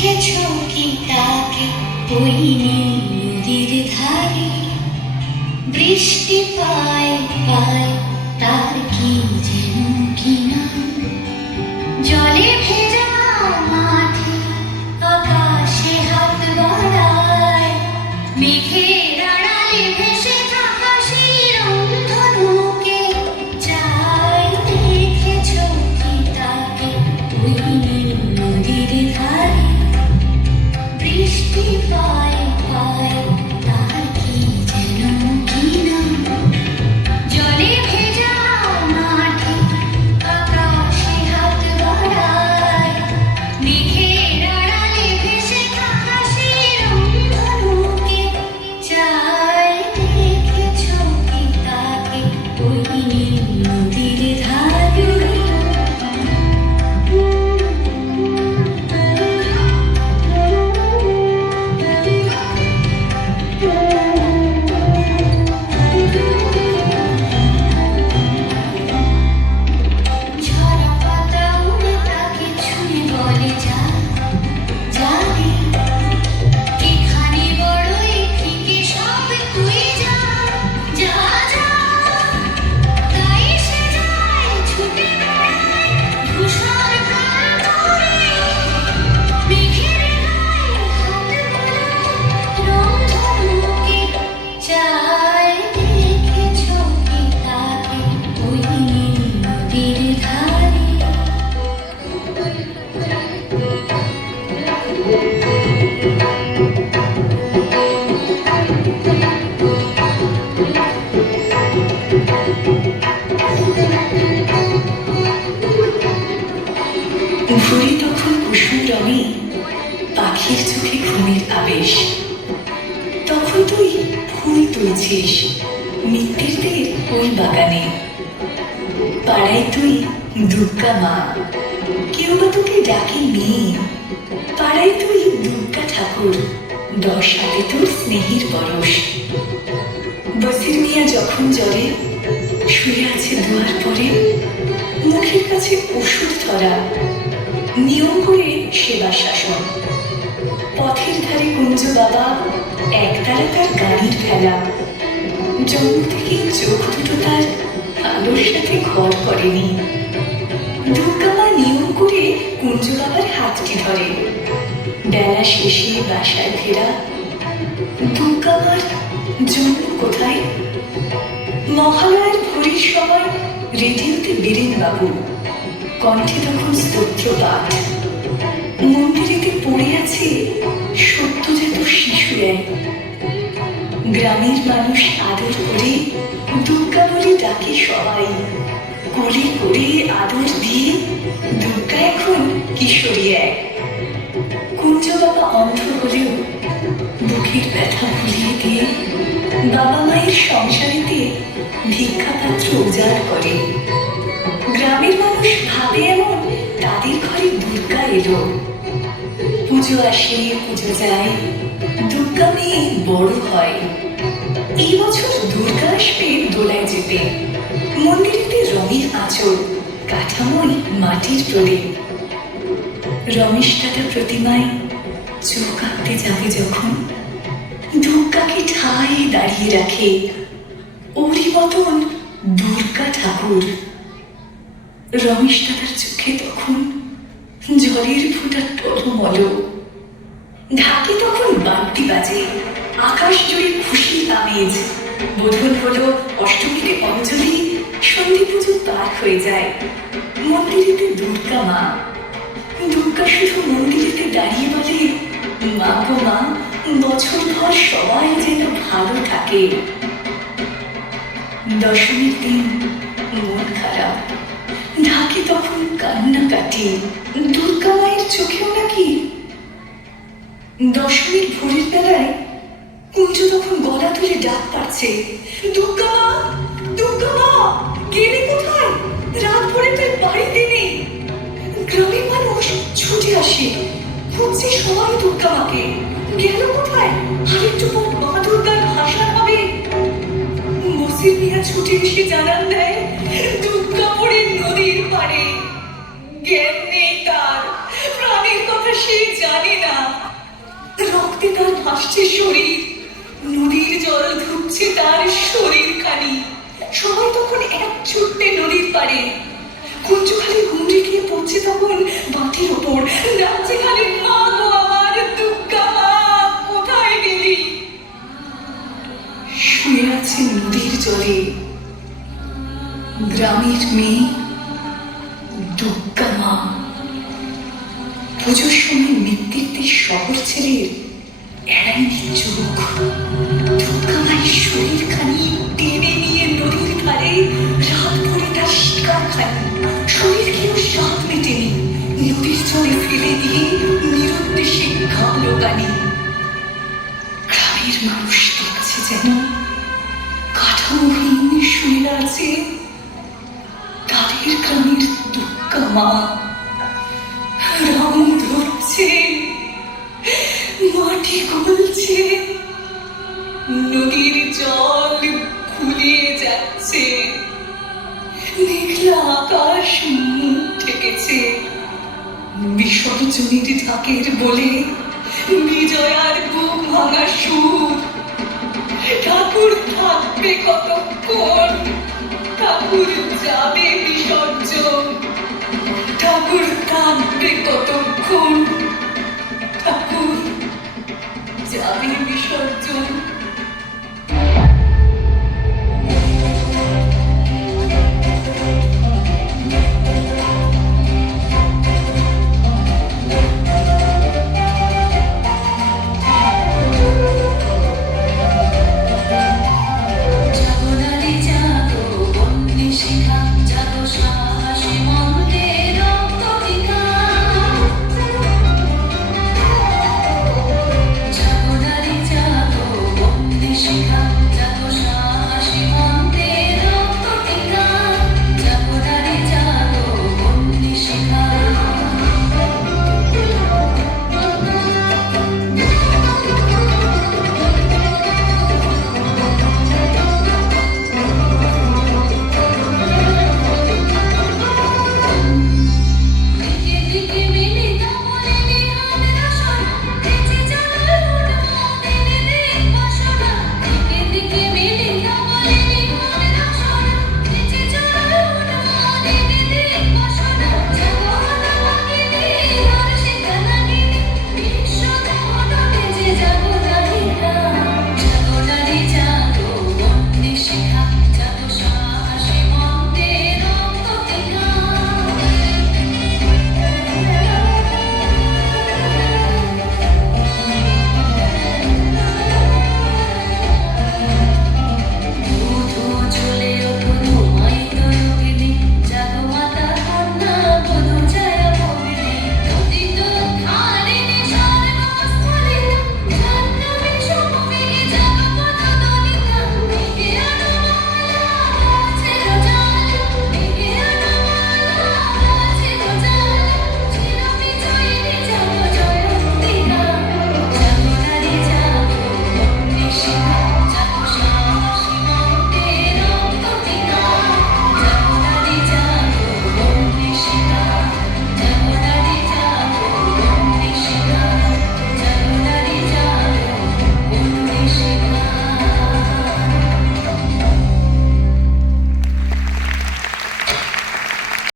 দেখেছ কি তাকে ওই নদীর ধারে বৃষ্টি পায় পায় তার আবেশ তখন তুই ফুল তুলছিস। মিত্তিরদের ওই বাগানে। পাড়ায় তুই দুর্গা মা। কেউ বা তোকে ডাকে মেয়ে। পাড়ায় তুই দুর্গা ঠাকুর। দশ হাতে তোর স্নেহের পরশ। বসির মিয়া যখন জ্বরে, শুয়ে আছে দুয়ার পরে, মুখের কাছে ওষুধ ধরা। নিয়ম করে সেবা শাসন পথের ধারে কুঞ্জ বাবা, একতারা তার গাড়ির ফেলা জন্ম থেকে চোখ দুটো তার আলোর সাথে ঘর করেনি। দুর্গামা নিয়ম করে কুঞ্জ বাবার হাতটি ধরে। বেলা শেষে বাসায় ফেরা। দুর্গামার জন্ম কোথায়? মহালয়ার ভোরের সময় রেডিওতে বীরেন বাবু কণ্ঠে তখন স্তোত্র পাঠ মন্দিরেতে পড়ে আছে সত্যজাত শিশু এক গ্রামের মানুষ আদর করে, দুর্গা বলে ডাকে সবাই। করে করে আদর দিয়ে দুর্গা এখন কিশোরী এক। কুঞ্জ বাবা অন্ধ হলেও বুকের ব্যথা ভুলিয়ে দিয়ে বাবা মায়ের সংসারেতে ভিক্ষাপাত্র উজাড় করে। গ্রামের মানুষ ভাবে এমন, তাদের ঘরে দুর্গা এলো। পুজো আসে, পুজো যায়। দুর্গা মেয়ে বড় হয়। এই বছর দুর্গা আসবে দোলায় যেতে। মন্দিরেতে রঙের আঁচল কাঠামোয় মাটির প্রদীপ। রমেশ টাটা প্রতিমায় চোখ আঁকতে যাবে যখন। দুর্গাকে ঠায় দাঁড়িয়ে রাখে ওরই মতন দুর্গা ঠাকুর। রমেশ দাদার চোখে তখন জলের ফোঁটা টলমল ঢাকে তখন বাড়তি বাজে। আকাশ জুড়ে খুশির আমেজ বোধন হলো অষ্টমীতে অঞ্জলি সন্ধি পুজো পার হয়ে যায়। মন্দিরেতে দুর্গা মা। দুর্গা শুধু মন্দিরেতে দাঁড়িয়ে বলে, মা গো মা, বছর ভর সবাই যেন ভালো থাকে। দশমীর দিন মন খারাপ। ঢাকে তখন কান্নাকাটি দুর্গা মায়ের চোখেও নাকি দশমীর ভোরের বেলায় কুঞ্জ তখন গলা তুলে ডাক পাচ্ছে। দুর্গা মা দুর্গা মা, গেলে কোথায়? রাত ভরে বাড়িতে নেই গ্রামের মানুষ ছুটে আসে। খুঁজছে সবাই দুর্গা মাকে। গেল কোথায়? আরেকটু পর মা দুর্গার হবে মসির মিয়া ছুটে এসে জানান দেয় দুর্গাপুরের নদীর পাড়ে। জ্ঞান নেই তার? প্রাণের কথা সে জানে না। রক্তে তার ভাসছে শরীর। নদীর জল ধুচ্ছে তার শরীর খানি। সবাই তখন এক ছুটতে নদীর পাড়ে। কুঞ্জু খালি গিয়ে পড়ছে তখন বাটির ওপর। নাচছে খালি, মা গো, আমার দুর্গা মা, কোথায় গেলি? শুয়ে আছে নদীর জলে। গ্রামের মেয়ে পুজোর সময় নেতৃত্বের শহর ছেড়ে এড়ায়নি চোখ। শরীর খানি টেনে নিয়ে নদীর ধারে রাত তার শিকার খানি শরীর কেউ স্বাদ মেটেনি নদীর জলে ফেলে দিয়ে নিরুদ্দেশে গ্রামের মানুষ দেখছে যেন কাঠামোহীন শুয়ে আছে। তাদের গ্রামের দুর্গা মা মাটি নদীর জল খুলিয়ে যাচ্ছে। মেঘলা আকাশ ঠেকেছে বিসর্জনের ঢাকের বলে বিজয়ার বুক ভাঙা সুর। ঠাকুর থাকবে কতক্ষণ? ঠাকুর যাবে বিসর্জন। ঠাকুর থাকবে কতক্ষণ? Cevabının bir şartı yok.